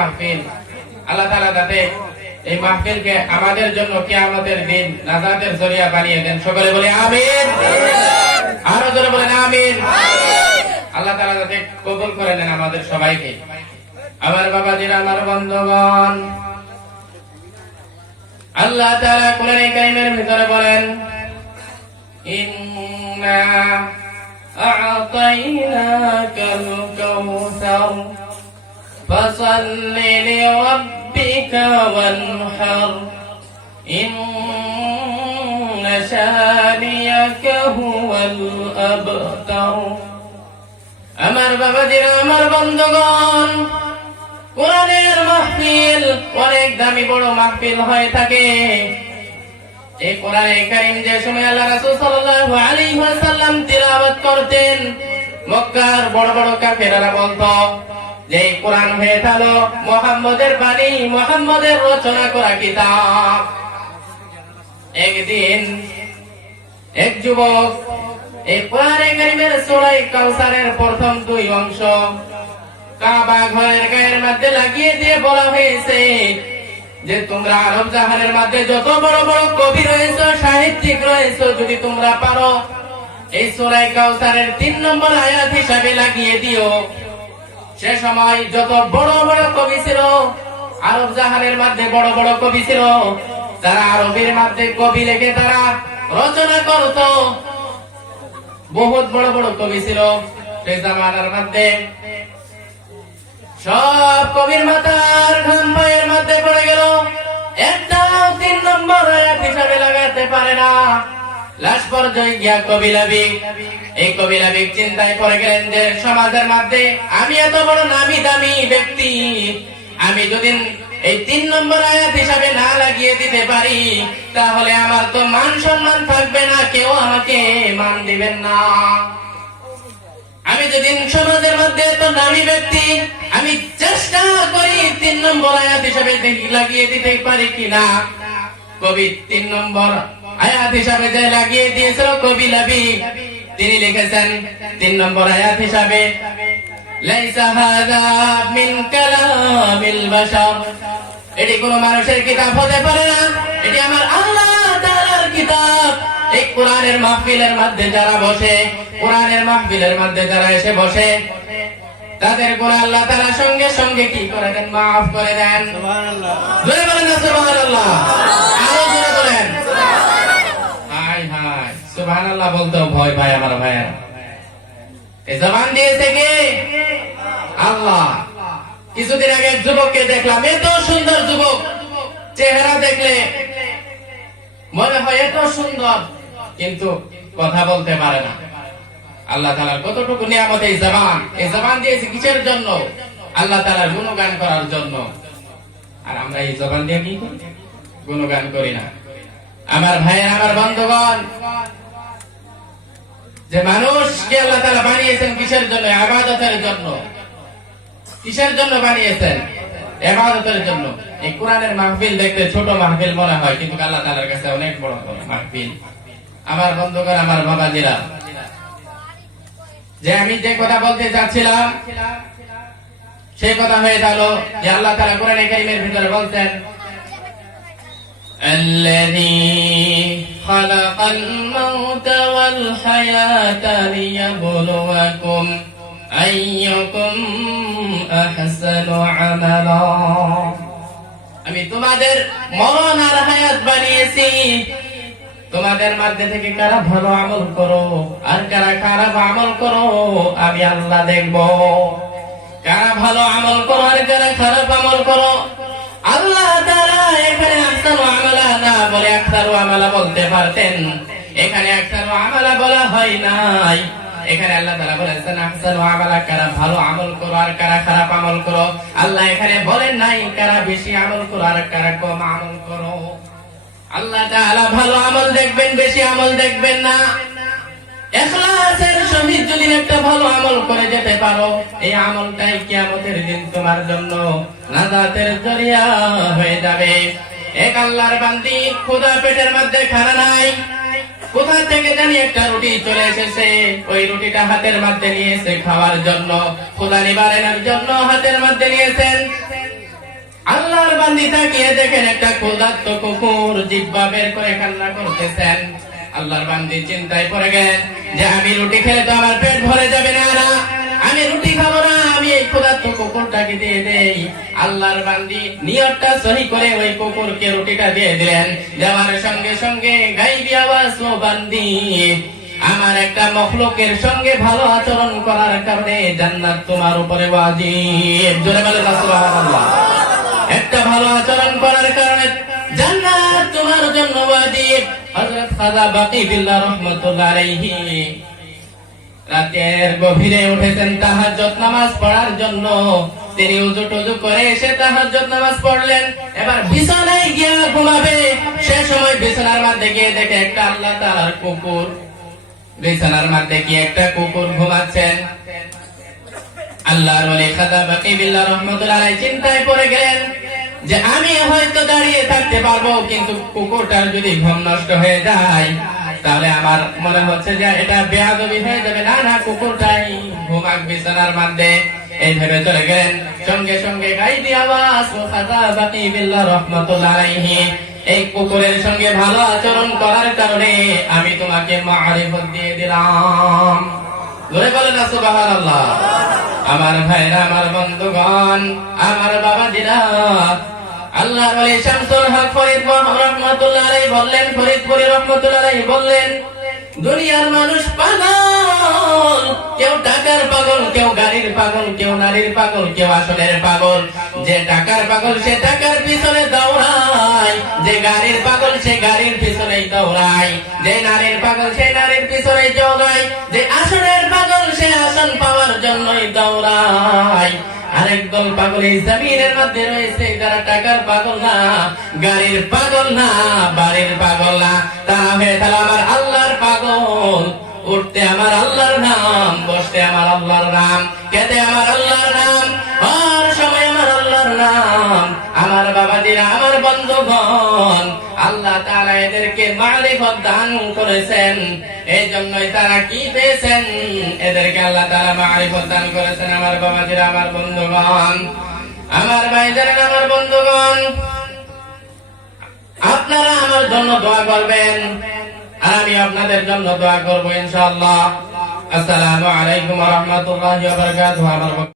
মাহফিল, আল্লাহ তাআলা যাতে এই মাহফিলকে আমাদের জন্য কিয়ামতের দিন নাজাতের জরিয়া বানিয়ে দেন। সকলে বলে আমিন। আরো জোরে বলেন আমিন। আল্লাহ তাআলা যাতে কবুল করে নেন আমাদের সবাইকে। আমার বাবাজিরা, আমার বন্ধুগণ, আল্লাহ তাআলা কোরআনে কারীমের ভিতরে বলেন, ইন্না আ'তাইনাকাল কাউসার ফাসাল্লি লিরাব্বিকা ওয়ানহার ইন্না শানিয়াকা হুয়াল আবতার। আমার বাবাজিরা, আমার বন্ধুগণ, কোরআনের মাহফিল অনেক দামি বড় মাহফিল হয়ে থাকে। এই কোরআনে কারীম যে সময় আল্লাহ রাসূল সাল্লাল্লাহু আলাইহি ওয়াসাল্লাম তিলাওয়াত করতেন, মক্কার বড় বড় কাফেররা বলতো যে কোরআন হয়ে গেল মুহাম্মদের বাণী, মুহাম্মদের রচনা করা কিতাব। একদিন এক যুবক এই কোরআনে কারীমের সূরা কাউসারের প্রথম দুই অংশ কাবা ঘরের গায়ের মধ্যে লাগিয়ে দিয়ে বলা হয়েছে যে তোমরা আরব জাহানের মধ্যে যত বড় বড় কবি রয়েছে, সাহিত্যিক রয়েছে, যদি তোমরা পারো এই সূরা কাউসারের 3 নম্বর আয়াত হিসাবে লাগিয়ে দিও। সে সময় যত বড় বড় কবি ছিল আরব জাহানের মধ্যে, বড় বড় কবি ছিল, তারা আরবের মধ্যে কবি লিখে তারা রচনা করত। বহুত বড় বড় কবি ছিল সেই জামানার মধ্যে। সব কবির মাথার ঘাম পায়ের মধ্যে পড়ে গেল, একটাও 3 নম্বর আয়াত হিসাবে লাগাতে পারে না। লাশ পর্যায়ে গিয়া কবি লাবিক, এই কবি লাবিক চিন্তায় পড়ে গেলেন যে সমাজের মধ্যে আমি এত বড় নামি দামি ব্যক্তি, আমি যদি এই 3 নম্বর আয়াত হিসাবে না লাগিয়ে দিতে পারি তাহলে আমার তো মান সম্মান থাকবে না, কেউ আমাকে মান দিবেন না। আমি যদি সমাজের মধ্যে এত দামি ব্যক্তি, আমি চেষ্টা করি 3 নম্বর আয়াত হিসাবে লাগিয়ে দিতে পারি কিনা। কবি 3 নম্বর আয়াত হিসাবে যে লাগিয়ে দিয়েছিল কবি লাবিক, তিনি লিখেছেন 3 নম্বর আয়াত হিসাবে, লাইসা হাযা মিন কালামিল বাশার, এটি কোন মানুষের কিতাব হতে পারে না, এটি আমার আল্লাহ তাআলার কিতাব। এই কোরআনের মাহফিলের মধ্যে যারা বসে, কোরআনের মাহফিলের মধ্যে যারা এসে বসে, তাদের গুনাহ আল্লাহ তাআলা সঙ্গে সঙ্গে কি করে দেন? মাফ করে দেন। সুবহানাল্লাহ। জোরে বলেন না সুবহানাল্লাহ। আরো জোরে বলেন হাই হাই সুবহানাল্লাহ। বলতে ভয় ভাই, আমার ভাইয়েরা, এই জবান দিয়েছে কে? আল্লাহ। কিছুদিন আগে এক যুবককে দেখলাম, এত সুন্দর যুবক, চেহারা দেখলে মনে হয় এত সুন্দর, কিন্তু কথা বলতে পারে না। আল্লাহ তাআলার কতটুকু নিয়ামত এই জবান। এই জবান দিয়েছে কিসের জন্য? আল্লাহ তাআলার গুণগান করার জন্য। আর আমরা এই জবান দিয়ে কি করি? গুণগান করি না। আমার ভাইয়েরা, আমার বন্ধুগণ, যে মানুষকে আল্লাহ তাআলা বানিয়েছেন কিসের জন্য? ইবাদতের জন্য। কিসের জন্য বানিয়েছেন? ইবাদতের জন্য। এই কোরআনের মাহফিল দেখতে ছোট মাহফিল মনে হয়, কিন্তু আল্লাহ তাআলার কাছে অনেক বড় মাহফিল। আমার বন্ধুগণ, আমার বাবাজিরা, যে আমি যে কথা বলতে চাচ্ছিলাম সেই কথা হয়ে গেল যে আল্লাহ তাআলা কোরআনে কারীমের ভিতরে বলছেন, আল্লাযী খালাকাল মাউতা ওয়াল হায়াতা লিয়াবলুয়াকুম আইয়ুকুম আহসানু আমালা। আমি তোমাদের মরণ আর হায়াত বানিয়েছি, তোমাদের মধ্যে থেকে কারা ভালো আমল করো আর কারা খারাপ আমল করো আমি আল্লাহ দেখব। কারা ভালো আমল করো আর কারা খারাপ আমল করো। আল্লাহ তাআলা এখানে আহসানু আমালা না বলে আকসারু আমালা বলতে পারতেন, এখানে আকসারু আমালা বলা হয় নাই। এখানে আল্লাহ তাআলা বলেছেন আহসানু আমালা, কারা ভালো আমল করো আর কারা খারাপ আমল করো। আল্লাহ এখানে বলেন নাই কারা বেশি আমল করো আর কারা কম আমল করো। আল্লাহ তাআলা ভালো আমল দেখবেন, বেশি আমল দেখবেন না। ইখলাসের সহিত যদি একটা ভালো আমল করে যেতে পারো, এই আমলটাই কিয়ামতের দিন তোমার জন্য নাজাতের জরিয়া হয়ে যাবে। এক আল্লাহর বান্দি, ক্ষুধা পেটের মধ্যে খানা নাই, কোথা থেকে জানি একটা রুটি চলে এসেছে, ওই রুটিটা হাতের মধ্যে নিয়েছে খাওয়ার জন্য, ক্ষুধা নিবারণের জন্য হাতের মধ্যে নিয়েছেন। বান্দি তাকিয়ে দেখেন একটা ক্ষুধার্ত কুকুর জিহ্বা বের করে কান্না করতেছেন। আল্লাহর বান্দি চিন্তায় পড়ে গেলেন যে আমি রুটি খেলে তো আমার পেট ভরে যাবে না, আমি রুটি খাবো না, আমি এই ক্ষুধার্ত কুকুরটাকে দিয়ে দেই। আল্লাহর বান্দি নিয়তটা সহি করে ওই কুকুরকে রুটিটা দিয়ে দিলেন। দেওয়ার সঙ্গে সঙ্গে গাইবি আওয়াজ, ও বান্দি, আমার একটা মখলুকের সঙ্গে ভালো আচরণ করার কারণে জান্নাত তোমার উপরে ওয়াজিব। জোরে বলে সুবহানাল্লাহ। একটা ভালো আচরণ করার কারণে জান্নাত তোমার জন্য ওয়াজিব। হযরত খাজা বাকি বিল্লাহ রাহমাতুল্লাহ আলাইহি রাতের গভীরে উঠেছেন তাহাজ্জুদ নামাজ পড়ার জন্য। তিনি ওযু টযু করে এসে তাহাজ্জুদ নামাজ পড়লেন। এবার বিছানায় গিয়ে ঘুমাবে, সে সময় বিছানার মধ্যে গিয়ে দেখে একটা আল্লাহ তাআলার কুকুর, বিছানার মধ্যে কি একটা কুকুর ঘুমাচ্ছেন। আল্লাহর ওলি খাজা বাকি বিল্লাহ রাহমাতুল্লাহ আলাইহি চিন্তায় পড়ে গেলেন যে আমি হয়তো দাঁড়িয়ে থাকতে পারবো, কিন্তু কুকুরটার যদি ঘুম নষ্ট হয়ে যায় তাহলে আমার মনে হচ্ছে যে এটা বেয়াদবি হয়ে যাবে। না, কুকুরটাই ঘুমাক বিছানার মধ্যে, এই ভেবে চলে গেলেন। সঙ্গে সঙ্গে গাইবি আওয়াজ, ও খাজা বাকি বিল্লাহ রাহমাতুল্লাহ আলাইহি, এই কুকুরের সঙ্গে ভালো আচরণ করার কারণে আমি তোমাকে মারিফত দিয়ে দিলাম। জোরে বলেন না সুবহানাল্লাহ। আমার ভাইরা, আমার বন্ধুগণ, আমার বাবাজিরা, আল্লাহর ওলি শামসুল হক ফরিদপুর রহমাতুল্লাহ আলাইহি বললেন, ফরিদপুরি রহমাতুল্লাহ আলাইহি বললেন, দুনিয়ার মানুষ পাগল, কেউ টাকার পাগল, কেউ গাড়ির পাগল, কেউ নারীর পাগল, কেউ আসলের পাগল। যে টাকার পাগল সে টাকার পিছনে দৌড়ায়, যে গাড়ির পাগল সে গাড়ির পিছনে দৌড়ায়, যে নারীর পাগল সে নারীর পিছনে দৌড়ায়, যে আসনের পাগল সে আসন পাওয়ার জন্যই দৌড়ায়। আরেক দল পাগল এই জমিনের মধ্যে রয়েছে, যারা টাকার পাগল না, গাড়ির পাগল না, বাড়ির পাগল না, তারা হয়ে তারা আমার আল্লাহর পাগল। উঠতে আমার আল্লাহর নাম, বসতে আমার আল্লাহর নাম, খেতে আমার আল্লাহর নাম, আর সময় আমার আল্লাহর নাম। আমার বাবাজিরা, আমার বন্ধুগণ, আল্লাহ তাআলা এদেরকে মারিফত দান করেছেন। এই জন্যই তারা কি পেয়েছেন? এদেরকে আল্লাহ তাআলা মারিফত দান করেছেন। আমার বাবাজিরা, আমার বন্ধুগণ, আমার ভাইজান, আমার বন্ধুগণ, আপনারা আমার জন্য দোয়া করবেন আর আমি আপনাদের জন্য দোয়া করবো ইনশাআল্লাহ। আসসালামু আলাইকুম ওয়া রাহমাতুল্লাহি ওয়া বারাকাতুহু।